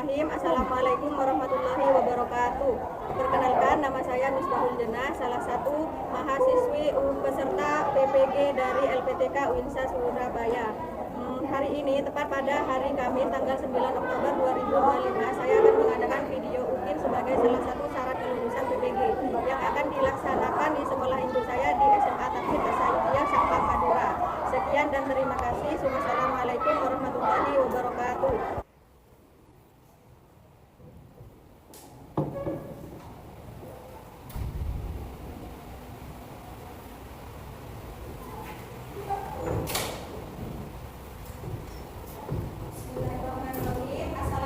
Bismillahirrahmanirrahim. Assalamualaikum warahmatullahi wabarakatuh. Perkenalkan, nama saya Misbahul Jannah, salah satu mahasiswi peserta PPG dari LPTK UINSA Surabaya. Hari ini, tepat pada hari Kamis tanggal 9 Oktober 2025, saya akan mengadakan video UKIN sebagai salah satu syarat kelulusan PPG yang akan dilaksanakan di sekolah induk saya di SMA Takfid Tasaidiyah Sabang Madura. Sekian dan terima kasih. Wassalamualaikum warahmatullahi wabarakatuh. Bismillahirrahmanirrahim.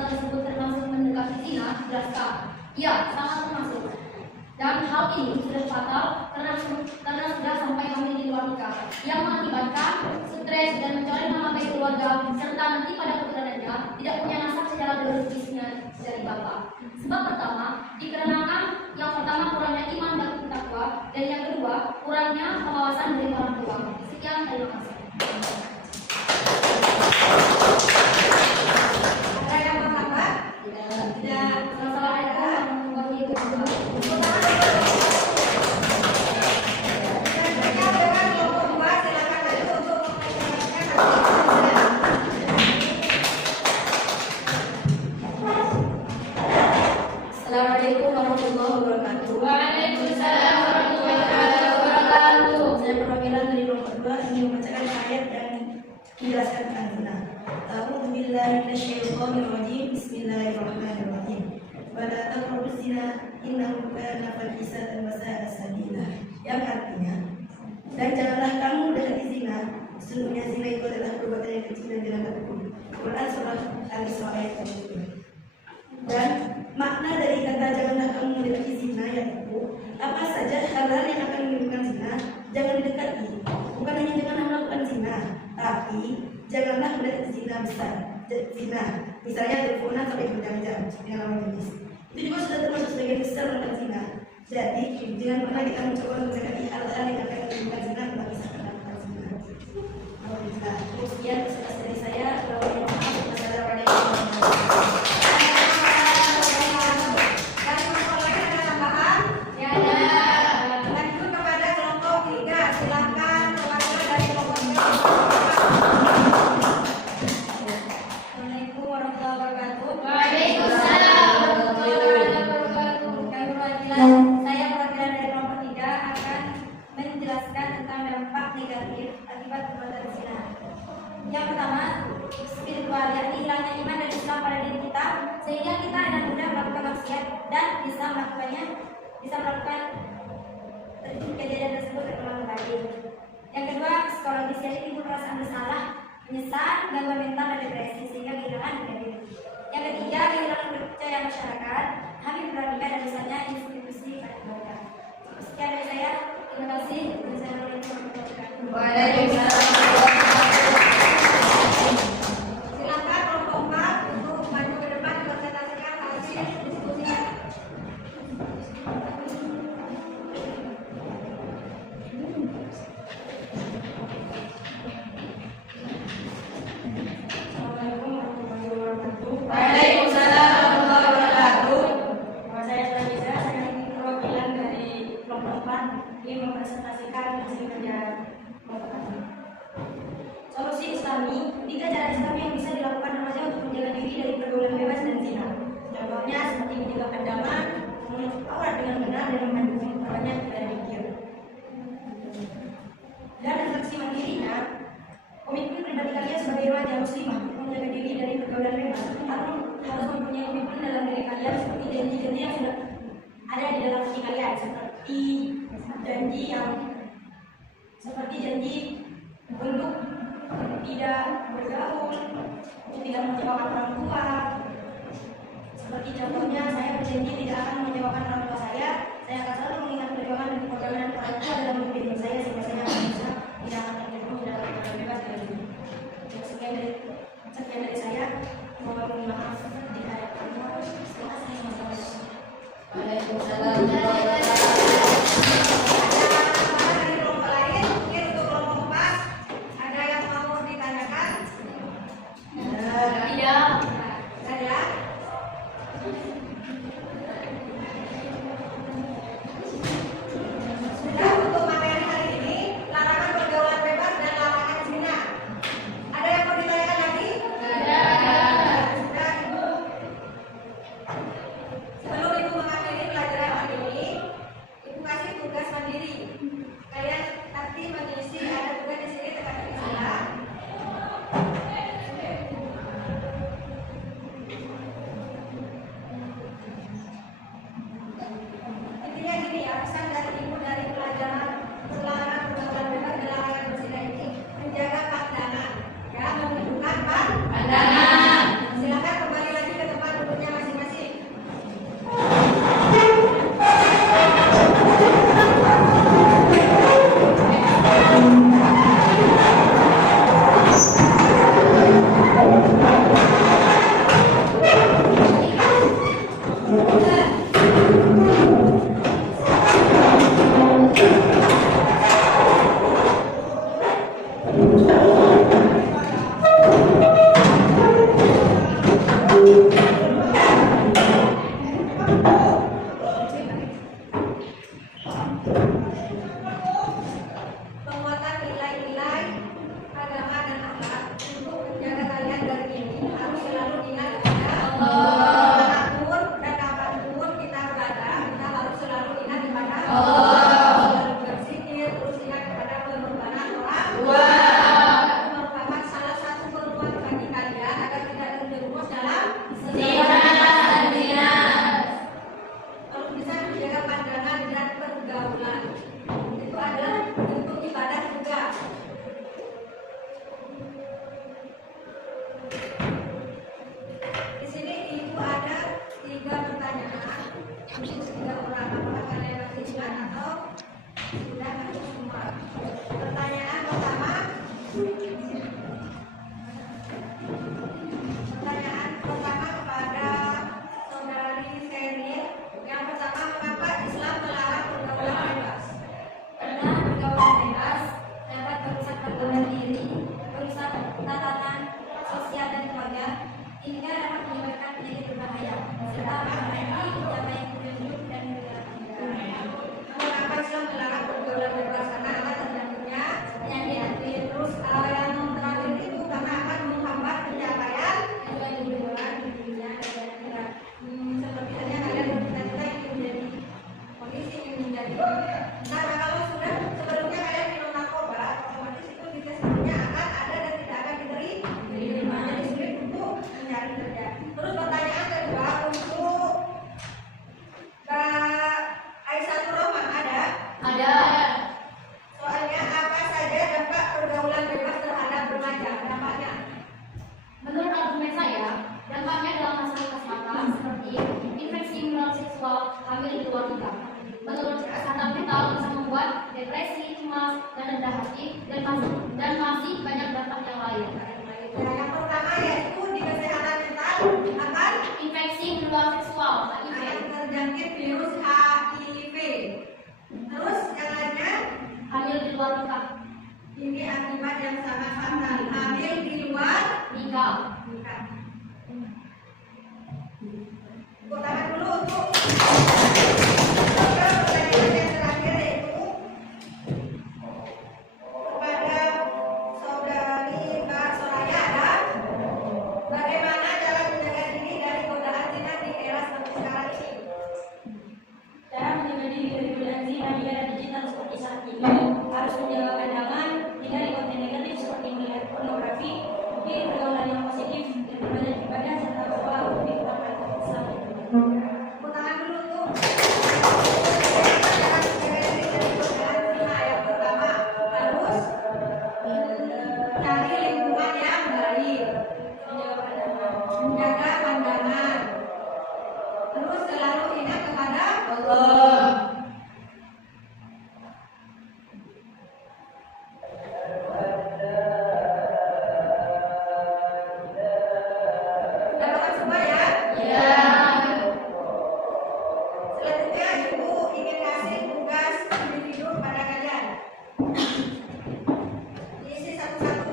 pasal tersebut termasuk mendekati zina, jelaskan? Ya, sangat termasuk. Dan hal ini sudah fatal karena sudah sampai hamil di luar nikah, yang mengakibatkan stres dan mencoreng nama baik keluarga, serta nanti pada keturunannya tidak punya nasab secara biologisnya dari bapak. Sebab pertama, dikarenakan yang pertama kurangnya iman dan takwa, dan yang kedua kurangnya pengawasan dari orang tua. Sekian, terima kasih. Ada yang menambah? Tidak. Assalamualaikum warahmatullahi wabarakatuh. Assalamualaikum warahmatullahi wabarakatuh. Waalaikumsalam warahmatullahi wabarakatuh. Saya perwakilan dari kelompok 2 ingin membacakan ayat dan menjelaskan tentang zina. A'udzu billahi minasyaitonir rajim. Bismillahirrahmanirrahim. Wala taqrabuz zina innahu kana fahisatan wa sa'a sabila. Yang artinya, dan janganlah kamu mendekati zina. Sesungguhnya zina itu adalah perbuatan yang kecil dan tidak terpuji. Quran surah Al-Isra ayat 20. Dan makna dari kata janganlah kamu mendekati zina yaitu apa saja hal-hal yang akan menimbulkan zina jangan didekati. Bukan hanya janganlah melakukan zina, tapi janganlah mendekati zina besar. Zina, misalnya teleponan sampai berjam-jam dengan lawan jenis. Itu juga sudah termasuk sebagai besar melakukan zina. Jadi jangan pernah kita mencoba mendekati hal-hal yang akan menimbulkan zina atau bisa melakukan zina. Kemudian pesan dari saya, Assalamualaikum warahmatullahi wabarakatuh. Yang pertama, spiritual, yakni hilangnya iman dan Islam pada diri kita, sehingga kita dengan mudah melakukan maksiat dan bisa melakukan kejadian tersebut terulang kembali. Yang kedua, psikologis, yakni timbul perasaan bersalah, menyesal, gangguan mental dan depresi sehingga kehilangan diri. Yang ketiga, kehilangan kepercayaan masyarakat, hampir berani dan misalnya institusi pada keluarga. Sekian dari saya, terima kasih. Wassalamualaikum warahmatullahi wabarakatuh. Waalaikumsalam. Silakan kelompok 4 untuk maju ke depan presentasikan hasil diskusinya. Assalamualaikum warahmatullahi wabarakatuh. Waalaikumsalam warahmatullahi wabarakatuh. Nama saya Nafisa, saya ini perwakilan dari kelompok 4 ingin mempresentasikan hasil kerja kelompok kami. Solusi Islami, 3 cara Islami yang bisa dilakukan remaja untuk menjaga diri dari pergaulan bebas dan zina. Contohnya seperti menjaga pandangan, menutup aurat dengan benar dan mengandung banyak dan pikir. Dan refleksi mandirinya, komitmen pribadi kalian sebagai remaja muslimah untuk menjaga diri dari pergaulan bebas harus mempunyai komitmen dalam diri kalian seperti janji-janji yang sudah ada di dalam hati kalian, seperti janji untuk tidak bergaul, tidak mengecewakan orang tua. Seperti contohnya, saya berjanji tidak akan mengecewakan orang tua saya akan selalu mengingat perjuangan dan pengorbanan orang tua dalam hidup saya sehingga saya akan bisa tidak akan terjerumus dalam pergaulan bebas dan zina. Sekian dari saya. Mohon maaf jika ada kekurangan. Terima kasih. Waalaikumsalam warahmatullahi wabarakatuh. Dari kelompok lain, mungkin untuk kelompok 4 ada yang mau ditanyakan? Tidak. Ada? Sudah untuk materi hari ini, larangan pergaulan bebas dan larangan zina. Ada yang mau ditanyakan lagi? Tidak. Terus pertanyaan kedua untuk Kak Aisyah Rohman ada? Ada. Soalnya apa saja dampak pergaulan bebas terhadap remaja? Dampaknya? Menurut argumen saya, dampaknya dalam masalah kesehatan seperti infeksi menular seksual, hamil di luar nikah. Menurut kesehatan mental bisa membuat depresi, cemas, dan rendah hati, dan masih banyak dampak yang lain. Ya, yang pertama yaitu di kesehatan mental akan Infeksi menular seksual, HIV. terjangkit virus HIV. Terus yang lainnya, Hamil di luar nikah. ini akibat yang sangat fatal. Hamil di luar Nikah. nikah. Tepuk tangan dulu untuk pertanyaan yang terakhir yaitu kepada saudari Mbak Soraya ada bagaimana cara menjaga diri dari godaan zina di era seperti sekarang ini? Cara menjaga diri dari godaan zina di era digital seperti saat ini harus menjaga pandangan, hindari konten negatif seperti melihat pornografi, pilih pergaulan yang positif, dan berbanyak ibadah serta berdoa untuk dikembangkan Islam. Tepuk tangan dulu tuh. Cara menjaga diri dari godaan zina yang pertama harus cari lingkungan yang baik, menjaga pandangan, terus selalu ingat kepada Allah. Dapat semua ya? Ya. Selanjutnya Ibu ingin kasih tugas individu kepada kalian. Diisi satu-satu.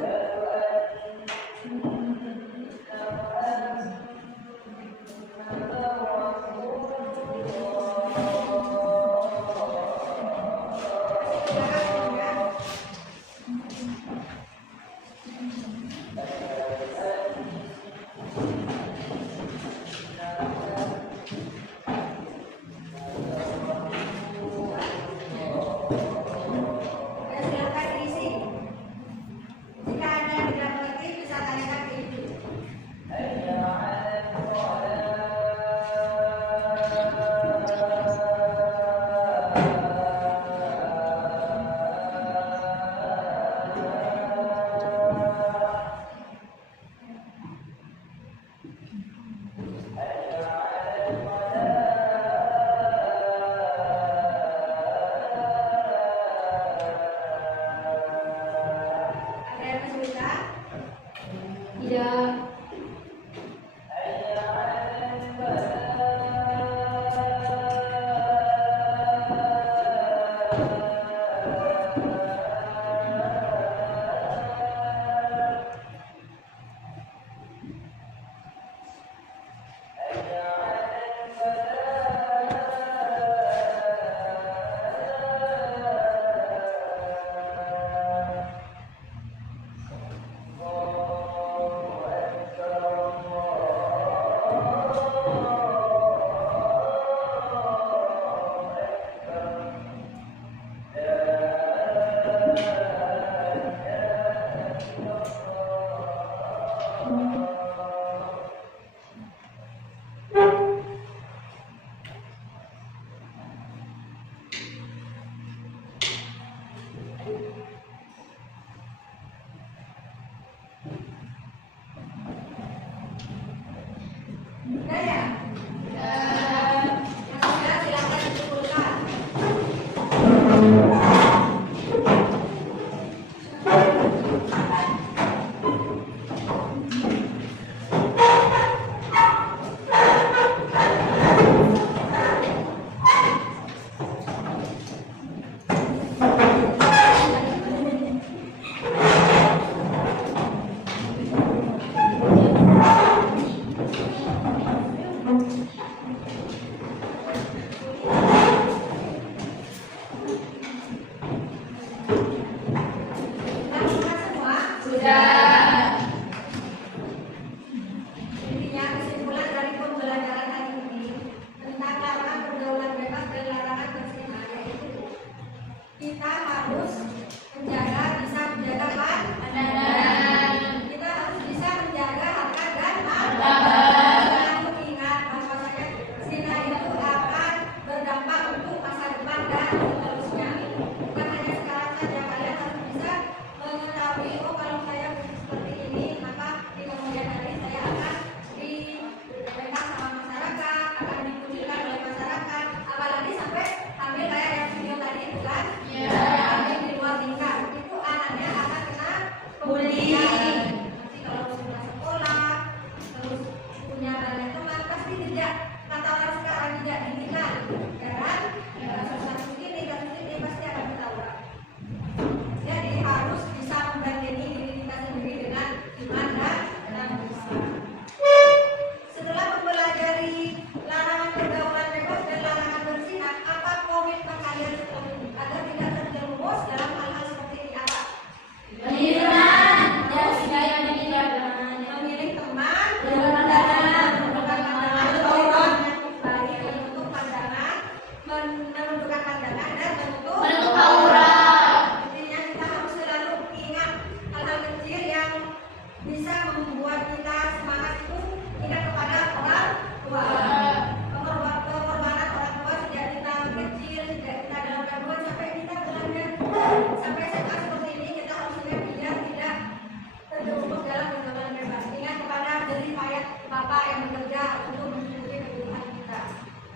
yang bekerja untuk mencukupi kebutuhan kita.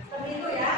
Seperti itu ya.